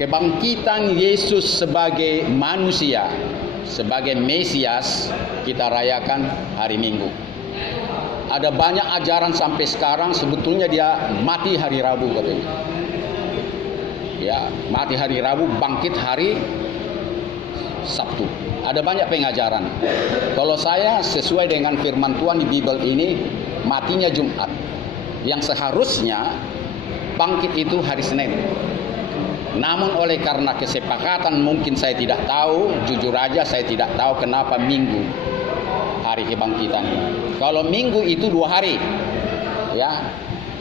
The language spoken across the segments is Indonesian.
kebangkitan Yesus sebagai manusia, sebagai Mesias, kita rayakan hari Minggu. Ada banyak ajaran sampai sekarang sebetulnya dia mati hari Rabu katanya. Ya, mati hari Rabu, bangkit hari Sabtu. Ada banyak pengajaran. Kalau saya sesuai dengan firman Tuhan di Bible ini, matinya Jumat. Yang seharusnya bangkit itu hari Senin. Namun oleh karena kesepakatan mungkin saya tidak tahu, jujur aja saya tidak tahu kenapa Minggu hari kebangkitan. Kalau Minggu itu 2 hari, ya,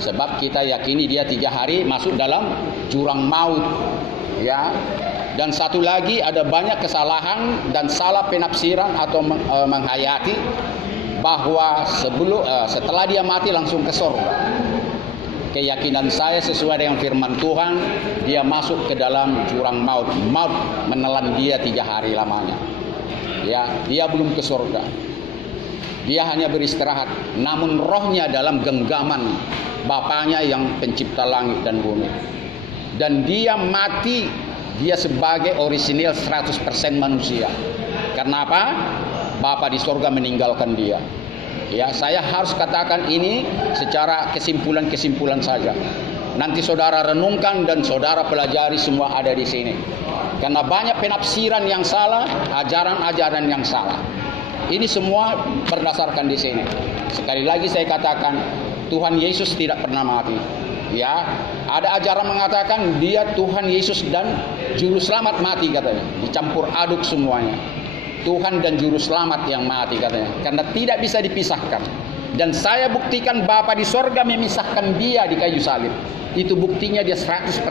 sebab kita yakini dia 3 hari masuk dalam jurang maut, ya. Dan satu lagi ada banyak kesalahan dan salah penafsiran atau menghayati bahwa setelah dia mati langsung ke surga. Keyakinan saya sesuai dengan firman Tuhan, dia masuk ke dalam jurang maut. Maut menelan dia 3 hari lamanya. Ya, dia belum ke surga. Dia hanya beristirahat. Namun rohnya dalam genggaman Bapaknya yang pencipta langit dan bumi. Dan dia mati, dia sebagai orisinil 100% manusia. Kenapa? Bapa di surga meninggalkan dia. Ya, saya harus katakan ini secara kesimpulan-kesimpulan saja. Nanti saudara renungkan dan saudara pelajari, semua ada di sini. Karena banyak penafsiran yang salah, ajaran-ajaran yang salah. Ini semua berdasarkan di sini. Sekali lagi saya katakan, Tuhan Yesus tidak pernah mati. Ya, ada ajaran mengatakan dia Tuhan Yesus dan juru selamat mati katanya. Dicampur aduk semuanya. Tuhan dan juru selamat yang mati katanya, karena tidak bisa dipisahkan. Dan saya buktikan Bapa di sorga memisahkan dia di kayu salib. Itu buktinya dia 100%.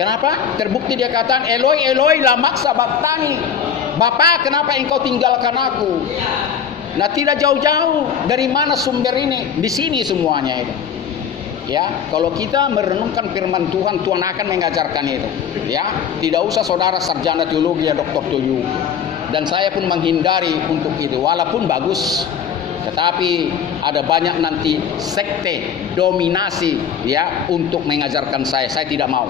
Kenapa? Terbukti dia katakan, Eloi Eloi lama sabachthani. Bapa, kenapa engkau tinggalkan aku? Nah, tidak jauh-jauh. Dari mana sumber ini? Di sini semuanya itu. Ya, kalau kita merenungkan firman Tuhan, Tuhan akan mengajarkan itu. Ya, tidak usah saudara sarjana teologi ya doktor teologi. Dan saya pun menghindari untuk itu, walaupun bagus. Tetapi ada banyak nanti sekte, dominasi ya untuk mengajarkan saya. Saya tidak mau.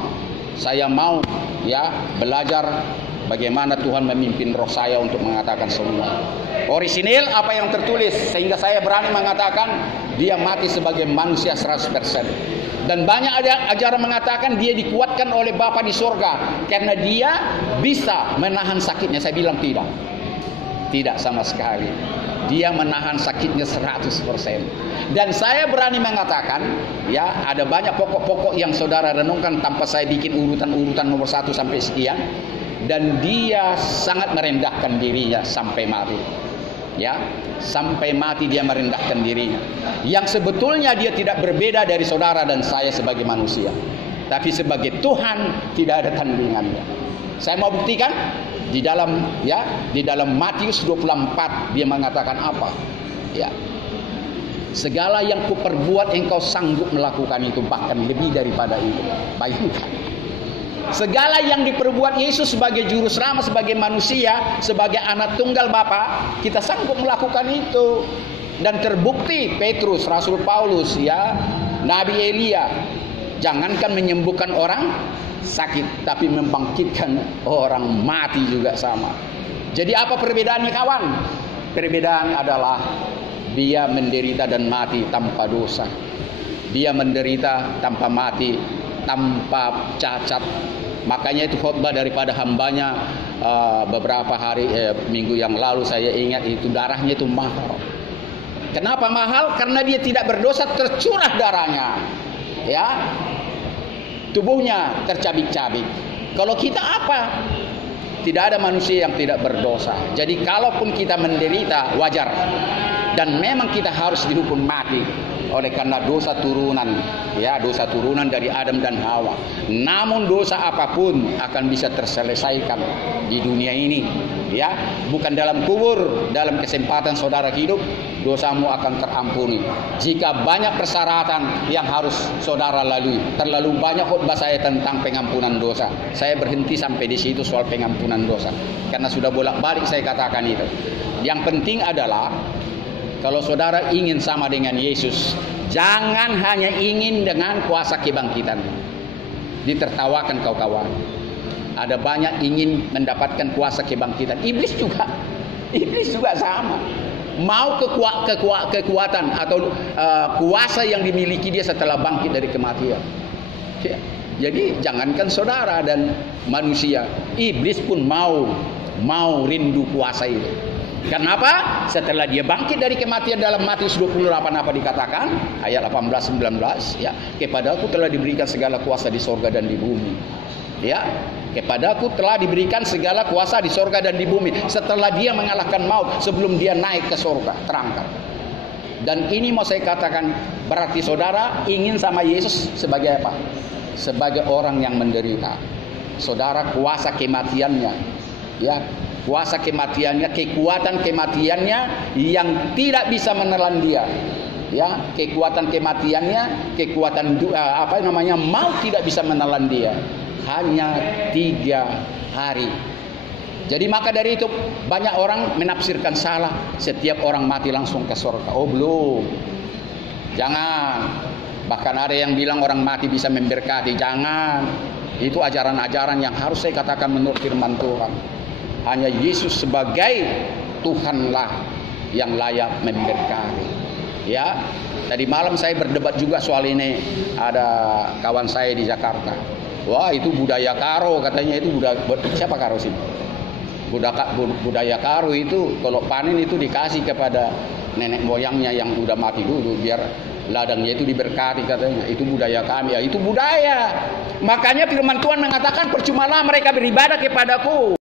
Saya mau ya belajar bagaimana Tuhan memimpin roh saya untuk mengatakan semua. Orisinil apa yang tertulis, sehingga saya berani mengatakan dia mati sebagai manusia 100%. Dan banyak ada ajaran mengatakan dia dikuatkan oleh Bapa di surga karena dia bisa menahan sakitnya. Saya bilang tidak. Tidak sama sekali. Dia menahan sakitnya 100%. Dan saya berani mengatakan, ya, ada banyak pokok-pokok yang saudara renungkan tanpa saya bikin urutan-urutan nomor 1 sampai sekian. Dan dia sangat merendahkan dirinya sampai mati. Ya, sampai mati dia merendahkan dirinya. Yang sebetulnya dia tidak berbeda dari saudara dan saya sebagai manusia. Tapi sebagai Tuhan tidak ada tandingannya. Saya mau buktikan di dalam Matius 24 dia mengatakan apa? Ya. Segala yang kuperbuat engkau sanggup melakukan itu, bahkan lebih daripada itu. Bayangkan. Segala yang diperbuat Yesus sebagai juru selamat, sebagai manusia, sebagai anak tunggal Bapa, kita sanggup melakukan itu. Dan terbukti Petrus, Rasul Paulus, ya, Nabi Elia, jangankan menyembuhkan orang sakit, tapi membangkitkan orang mati juga sama. Jadi apa perbedaannya kawan? Perbedaan adalah dia menderita dan mati tanpa dosa. Dia menderita tanpa mati, tanpa cacat. Makanya itu khotbah daripada hambanya beberapa hari minggu yang lalu saya ingat itu darahnya itu mahal. Kenapa mahal? Karena dia tidak berdosa, tercurah darahnya. Ya. Tubuhnya tercabik-cabik. Kalau kita apa? Tidak ada manusia yang tidak berdosa. Jadi kalaupun kita menderita wajar. Dan memang kita harus dihukum mati oleh karena dosa turunan, ya, dosa turunan dari Adam dan Hawa. Namun dosa apapun akan bisa terselesaikan di dunia ini, ya, bukan dalam kubur. Dalam kesempatan saudara hidup, dosamu akan terampuni. Jika banyak persyaratan yang harus saudara lalui, terlalu banyak khotbah saya tentang pengampunan dosa. Saya berhenti sampai di situ soal pengampunan dosa, karena sudah bolak-balik saya katakan itu. Yang penting adalah kalau saudara ingin sama dengan Yesus, jangan hanya ingin dengan kuasa kebangkitan. ditertawakan kawan-kawan. Ada banyak ingin mendapatkan kuasa kebangkitan. Iblis juga sama. Mau kekuatan atau kuasa yang dimiliki dia setelah bangkit dari kematian. Ya. Jadi jangankan saudara dan manusia, iblis pun mau rindu kuasa itu. Kenapa? Setelah dia bangkit dari kematian, dalam Matius 28 apa dikatakan? Ayat 18-19 ya, kepadaku telah diberikan segala kuasa di sorga dan di bumi. Ya, kepadaku telah diberikan segala kuasa di sorga dan di bumi. Setelah dia mengalahkan maut, sebelum dia naik ke sorga, terangkat. Dan ini mau saya katakan, berarti saudara ingin sama Yesus sebagai apa? Sebagai orang yang menderita. Saudara, kuasa kematiannya, ya, kuasa kematiannya, kekuatan kematiannya yang tidak bisa menelan dia. Ya, kekuatan kematiannya, kekuatan maut tidak bisa menelan dia. Hanya 3 hari. Jadi maka dari itu banyak orang menafsirkan salah, setiap orang mati langsung ke surga. Oh belum, jangan. Bahkan ada yang bilang orang mati bisa memberkati. Jangan. Itu ajaran-ajaran yang harus saya katakan menurut firman Tuhan. Hanya Yesus sebagai Tuhanlah yang layak memberkati. Ya, tadi malam saya berdebat juga soal ini. Ada kawan saya di Jakarta. Wah, itu budaya Karo katanya. Itu siapa Karo sih? Budaya Karo itu kalau panen itu dikasih kepada nenek moyangnya yang udah mati dulu biar ladangnya itu diberkati katanya. Itu budaya kami. Ya, itu budaya. Makanya firman Tuhan mengatakan percumalah mereka beribadah kepadaku.